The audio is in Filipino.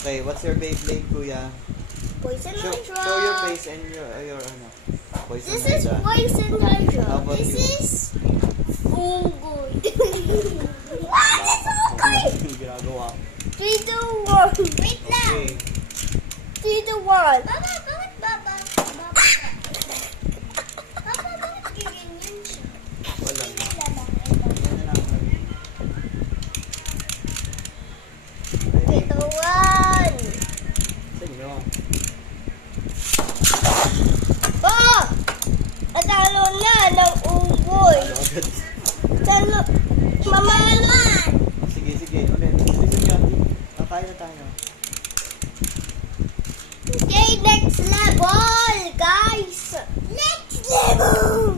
Okay, what's your Beyblade, kuya? Poison Hydra. Show your face and your ano. Poison This is Hydra. Poison Hydra. How about This you? is Unggoy. What? It's okay. Ginagawa. 3, 2, 1. Wait lang. Okay. 3, 2, 1. Baba, bakit baba? Baba, bakit ganyan siya? Wala. Ito, 1. Sa inyo. Oh! Natalo na ng unggoy. Ano agad? Talo. Mama naman. Sige, sige. Ulit. Listen nyo. Kakain na tayo. Okay, next level, guys. Next level.